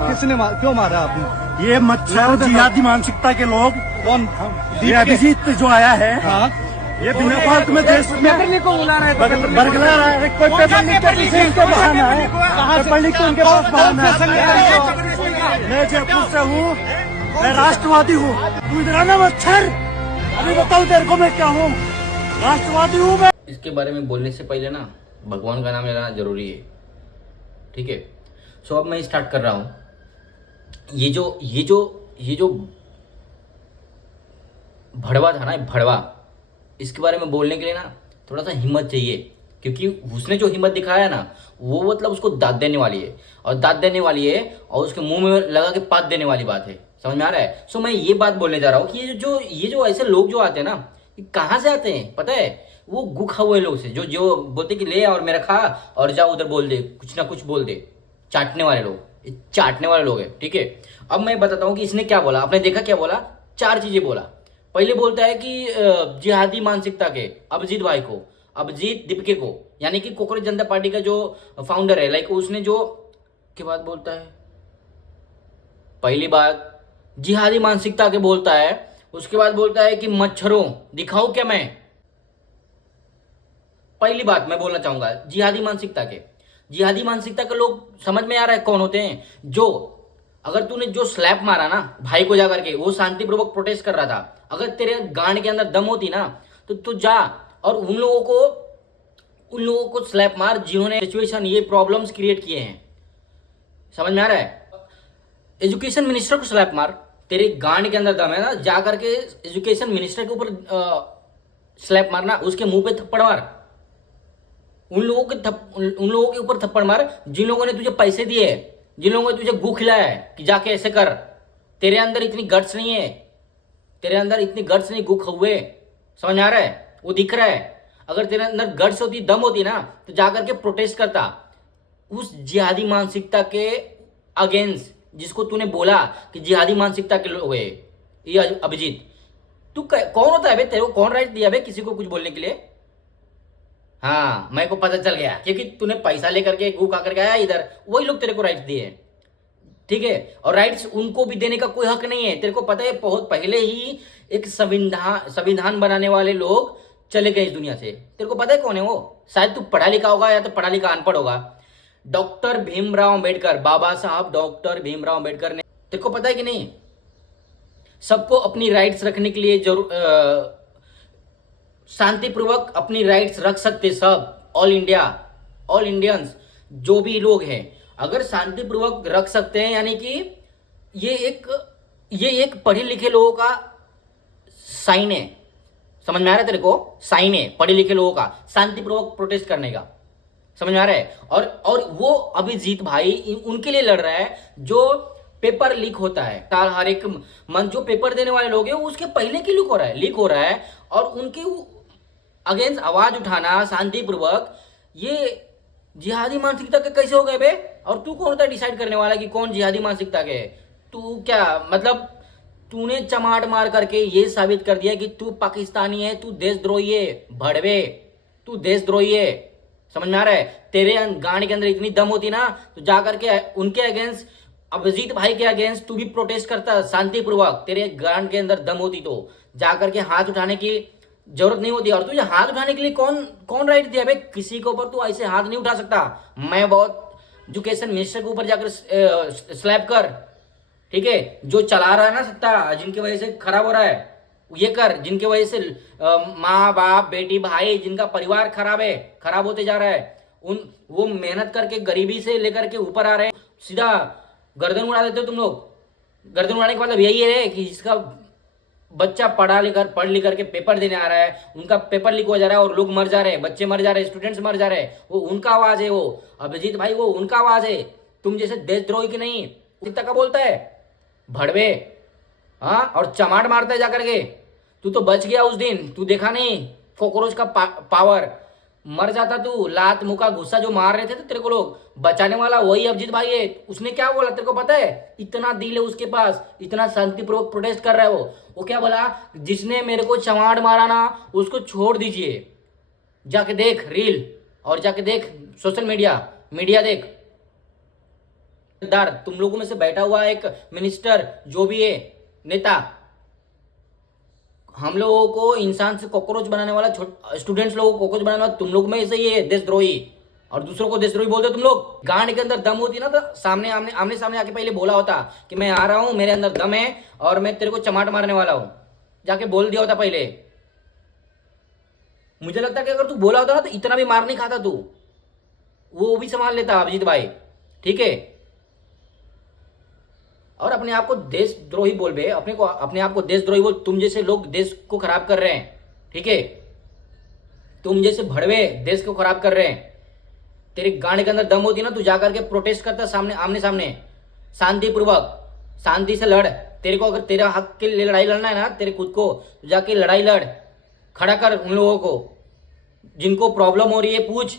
किसने क्यों मारा आपने? ये मच्छर जिहादी मानसिकता के लोग। कौन? ये अभिजीत जो आया है, हाँ, ये बिना फालतू में देश में को बुला रहे बरगला रहा है। कोई पेपर लिख के किसी के बहाना है, पेपर लिख के उनके पास बहाना है। मैं जयपुर से हूँ, मैं राष्ट्रवादी हूँ। तू इधर आना मच्छर, अभी बताऊँ तेरे को मैं क्या हूँ। राष्ट्रवादी हूँ मैं। इसके बारे में बोलने से पहले ना भगवान का नाम लेना जरूरी है, ठीक है। सो अब मैं स्टार्ट कर रहा हूँ। ये जो भड़वा था ना, भड़वा, इसके बारे में बोलने के लिए ना थोड़ा सा हिम्मत चाहिए, क्योंकि उसने जो हिम्मत दिखाया ना, वो मतलब उसको दाद देने वाली है, और दाद देने वाली है, और उसके मुंह में लगा के पात देने वाली बात है। समझ में आ रहा है? सो मैं ये बात बोलने जा रहा हूँ कि ये जो ऐसे लोग जो आते हैं ना, ये कहाँ से आते हैं पता है? वो गुखा हुए लोग से, जो बोलते कि ले और मेरा खा और जा उधर बोल दे, कुछ ना कुछ बोल दे, चाटने वाले लोग, ये चाटने वाले लोग हैं, ठीक है। अब मैं बताता हूँ कि इसने क्या बोला। आपने देखा क्या बोला? 4 चीजें बोला। पहले बोलता है कि जिहादी मानसिकता के अभिजीत भाई को, अभिजीत दीपके को, यानी कि कांग्रेस जनता पार्टी का जो फाउंडर है, लाइक उसने जो क्या बात बोलता है, पहली बात जिहादी मानसिकता के बोलता है, उसके बाद बोलता है कि मच्छरों दिखाऊं क्या मैं। पहली बात मैं बोलना चाहूंगा जिहादी मानसिकता के लोग समझ में आ रहा है कौन होते हैं? जो अगर तूने जो स्लैप मारा ना भाई को जाकर के, वो शांतिपूर्वक प्रोटेस्ट कर रहा था, अगर तेरे गांड के अंदर दम होती ना तो तू जा और उन लोगों को स्लैप मार जिन्होंने सिचुएशन, ये प्रॉब्लम्स क्रिएट किए हैं। समझ में आ रहा है? एजुकेशन मिनिस्टर को स्लैप मार, तेरे गांड के अंदर दम है ना, जा करके एजुकेशन मिनिस्टर के ऊपर स्लैप मारना, उसके मुंह पे थप्पड़ मार। उन लोगों के ऊपर थप्पड़ मार जिन लोगों ने तुझे पैसे दिए, जिन लोगों ने तुझे गू खिलाया है कि जाके ऐसे कर। तेरे अंदर इतनी गट्स नहीं है, तेरे अंदर इतनी गट्स नहीं, गू हुए। समझ आ रहा है? वो दिख रहा है। अगर तेरे अंदर गट्स होती, दम होती ना, तो जाकर के प्रोटेस्ट करता उस जिहादी मानसिकता के अगेंस्ट, जिसको तूने बोला कि जिहादी मानसिकता के लोग है। ये अभिजीत, तू कौन होता है बे? तेरे को कौन राइट दिया बे किसी को कुछ बोलने के लिए? हाँ, मेरे को पता चल गया, क्योंकि तूने पैसा लेकर के गू खा करके आया इधर, वही लोग तेरे को राइट्स दिए, ठीक है। और राइट्स उनको भी देने का कोई हक नहीं है। तेरे को पता है बहुत पहले ही एक संविधान बनाने वाले लोग चले गए इस दुनिया से। तेरे को पता है कौन है वो? शायद तू पढ़ा लिखा होगा या तो पढ़ा लिखा अनपढ़ होगा। डॉक्टर भीमराव अंबेडकर, बाबा साहब डॉक्टर भीमराव अंबेडकर ने, तेरे को पता है कि नहीं, सबको अपनी राइट्स रखने के लिए शांतिपूर्वक अपनी राइट्स रख सकते सब, ऑल इंडियंस जो भी लोग हैं, अगर शांतिपूर्वक रख सकते हैं, यानी कि ये एक पढ़े लिखे लोगों का साइन है। समझ में आ रहा है तेरे को? साइन है पढ़े लिखे लोगों का शांतिपूर्वक प्रोटेस्ट करने का। समझ में आ रहा है? और वो अभिजीत भाई उनके लिए लड़ रहा है जो पेपर लीक होता है। हर एक मंथ जो पेपर देने वाले लोग हैं, उसके पहले की लीक हो रहा है, और उनके अगेंस्ट आवाज उठाना शांतिपूर्वक, ये जिहादी मानसिकता के कैसे हो गए बे? और तू कौन होता है डिसाइड करने वाला कि कौन जिहादी मानसिकता के है? तू क्या मतलब, तूने चमाट मार करके ये साबित कर दिया कि तू पाकिस्तानी है, तू देशद्रोही है, भड़वे, तू देशद्रोही है। समझ में आ रहा है? तेरे गांड के अंदर इतनी दम होती ना, तो जाकर के उनके अगेंस्ट, अभिजीत भाई के अगेंस्ट तू भी प्रोटेस्ट करता शांतिपूर्वक। तेरे गांड के अंदर दम होती तो जाकर के हाथ उठाने की जरूरत नहीं होती। और तुझे हाथ उठाने के लिए कौन राइट दिया भाई? किसी के ऊपर तू ऐसे हाथ नहीं उठा सकता। मैं बहुत एजुकेशन मिनिस्टर के ऊपर जाकर स्लैप कर, ठीक है। जो चला रहा है ना सत्ता, जिनकी वजह से खराब हो रहा है, ये कर। जिनकी वजह से माँ बाप बेटी भाई, जिनका परिवार खराब होते जा रहा है, वो मेहनत करके गरीबी से लेकर के ऊपर आ रहे हैं, सीधा गर्दन उड़ा देते हो तुम लोग। गर्दन उड़ाने का मतलब यही है कि जिसका बच्चा पढ़ लिख करके पेपर देने आ रहा है, उनका पेपर लीक हो जा रहा है और लोग मर जा रहे हैं, बच्चे मर जा रहे हैं, स्टूडेंट्स मर जा रहे हैं, वो उनका आवाज है। वो अभिजीत भाई, वो उनका आवाज है। तुम जैसे देशद्रोही की नहीं, कितना का बोलता है भड़वे, हाँ, और चमाट मारता है जाकर के। तू तो बच गया उस दिन, तू देखा नहीं कॉकरोच का पावर। मर जाता तू, लात मुका गुस्सा जो मार रहे थे तो तेरे को लोग बचाने वाला वही अभिजीत भाई है। उसने क्या बोला तेरे को पता है? इतना दिल है उसके पास, इतना शांतिपूर्वक प्रोटेस्ट कर रहा है वो क्या बोला? जिसने मेरे को चमाड़ मारा ना, उसको छोड़ दीजिए। जाके देख रील, और जाके देख सोशल मीडिया देख। गद्दार, तुम लोगों में से बैठा हुआ एक मिनिस्टर जो भी है नेता, हम लोगों को इंसान से कॉकरोच बनाने वाला, स्टूडेंट्स लोगों को कॉकरोच बनाने वाला तुम लोग में से ही है देशद्रोही, और दूसरों को देशद्रोही बोलते हो तुम लोग। गांड के अंदर दम होती ना तो सामने आमने सामने आके पहले बोला होता कि मैं आ रहा हूं, मेरे अंदर दम है और मैं तेरे को चमाट मारने वाला हूं, जाके बोल दिया होता पहले। मुझे लगता है कि अगर तू बोला होता ना तो इतना भी मार नहीं खाता तू, वो भी संभाल लेता अभिजीत भाई, ठीक है। और अपने आप को देशद्रोही बोल बे, अपने आप को देशद्रोही बोल। तुम जैसे लोग देश को खराब कर रहे हैं, ठीक है, तुम जैसे भड़वे देश को खराब कर रहे हैं। तेरे गांड के अंदर दम होती ना, तू जाकर के प्रोटेस्ट करता सामने, आमने सामने, शांतिपूर्वक, शांति से लड़। तेरे को अगर तेरा हक के लिए लड़ाई लड़ना है ना, तेरे खुद को, तो जाके लड़ाई लड़, खड़ा कर उन लोगों को जिनको प्रॉब्लम हो रही है, पूछ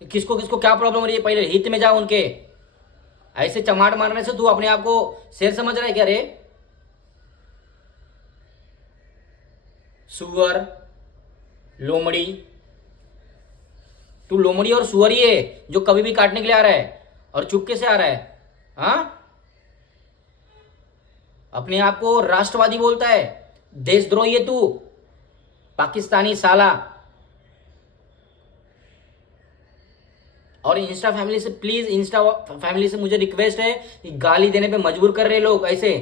किसको किसको क्या प्रॉब्लम हो रही है, पहले हित में जा उनके। ऐसे चमाट मारने से तू अपने आप को शेर समझ रहा है क्या रे? सुअर, लोमड़ी, तू लोमड़ी और सुअर ही है जो कभी भी काटने के लिए आ रहा है और चुपके से आ रहा है। हाँ, अपने आप को राष्ट्रवादी बोलता है, देशद्रोही है तू, पाकिस्तानी साला। और इंस्टा फैमिली से प्लीज, इंस्टा फैमिली से मुझे रिक्वेस्ट है कि गाली देने पे मजबूर कर रहे लोग ऐसे।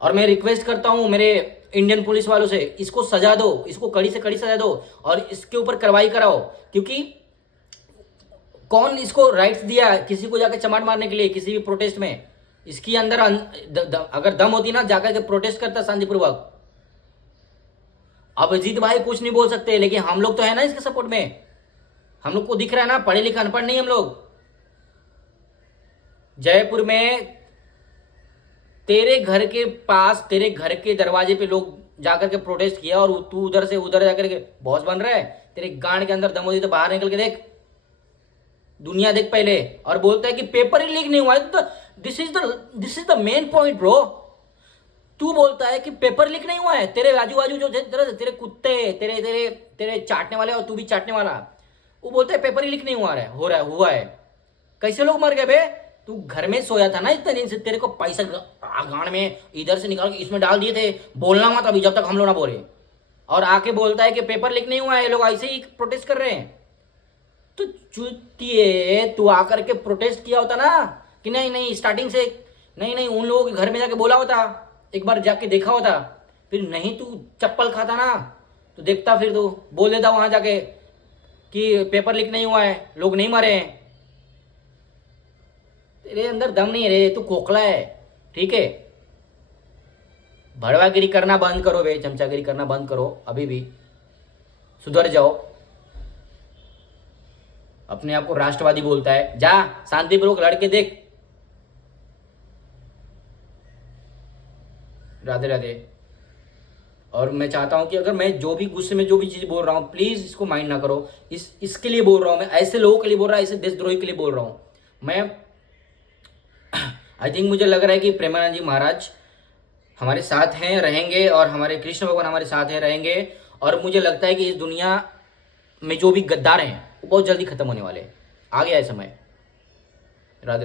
और मैं रिक्वेस्ट करता हूं मेरे इंडियन पुलिस वालों से, इसको सजा दो, इसको कड़ी से कड़ी सजा दो और इसके ऊपर कार्रवाई कराओ। क्योंकि कौन इसको राइट्स दिया किसी को जाकर चमाट मारने के लिए किसी भी प्रोटेस्ट में? इसके अंदर अगर दम होती ना, जाकर के प्रोटेस्ट करता शांतिपूर्वक। अभिजीत भाई कुछ नहीं बोल सकते, लेकिन हम लोग तो है ना इसके सपोर्ट में। हम लोग को दिख रहा है ना, पढ़े लिखे अनपढ़ नहीं हम लोग। जयपुर में तेरे घर के पास, तेरे घर के दरवाजे पे लोग जाकर के प्रोटेस्ट किया और तू उधर से उधर जाकर के बॉस बन रहा है। तेरे गांड के अंदर दम होती तो बाहर निकल के देख, दुनिया देख पहले। और बोलता है कि पेपर ही लीक नहीं हुआ है। तो this is the main point bro. तू बोलता है कि पेपर लीक नहीं हुआ है, तेरे आजू बाजू जो तेरे कुत्ते, तेरे तेरे तेरे चाटने वाले, और तू भी चाटने वाला, वो बोलते हैं पेपर ही लीक नहीं हुआ है। कैसे लोग मर गए बे? तू घर में सोया था ना इतने दिन से, तेरे को पैसा गांड में इधर से निकाल के इसमें डाल दिए थे, बोलना मत अभी जब तक हम लोग ना बोले। और आके बोलता है कि पेपर लीक नहीं हुआ है, लोग ऐसे ही प्रोटेस्ट कर रहे हैं। तो चुतिए, तू आकर के प्रोटेस्ट किया होता ना कि नहीं स्टार्टिंग से, नहीं उन लोगों के घर में जाके बोला होता, एक बार जाके देखा होता, फिर नहीं तू चप्पल खाता ना तो देखता, फिर तू बोल देता वहां जाके कि पेपर लीक नहीं हुआ है, लोग नहीं मरे हैं। तेरे अंदर दम नहीं है रे, तू खोखला है, ठीक है। भड़वागिरी करना बंद करो बे, चमचागिरी करना बंद करो, अभी भी सुधर जाओ। अपने आप को राष्ट्रवादी बोलता है, जा शांतिपूर्वक लड़के देख। राधे राधे। और मैं चाहता हूं कि अगर मैं जो भी गुस्से में जो भी चीज बोल रहा हूं, प्लीज इसको माइंड ना करो। इसके लिए बोल रहा हूं मैं, ऐसे लोगों के लिए बोल रहा हूं, ऐसे देशद्रोही के लिए बोल रहा हूं मैं। आई थिंक मुझे लग रहा है कि प्रेमानंद जी महाराज हमारे साथ हैं, रहेंगे, और हमारे कृष्ण भगवान हमारे साथ हैं, रहेंगे। और मुझे लगता है कि इस दुनिया में जो भी गद्दार हैं वो बहुत जल्दी खत्म होने वाले हैं। आ गया है समय।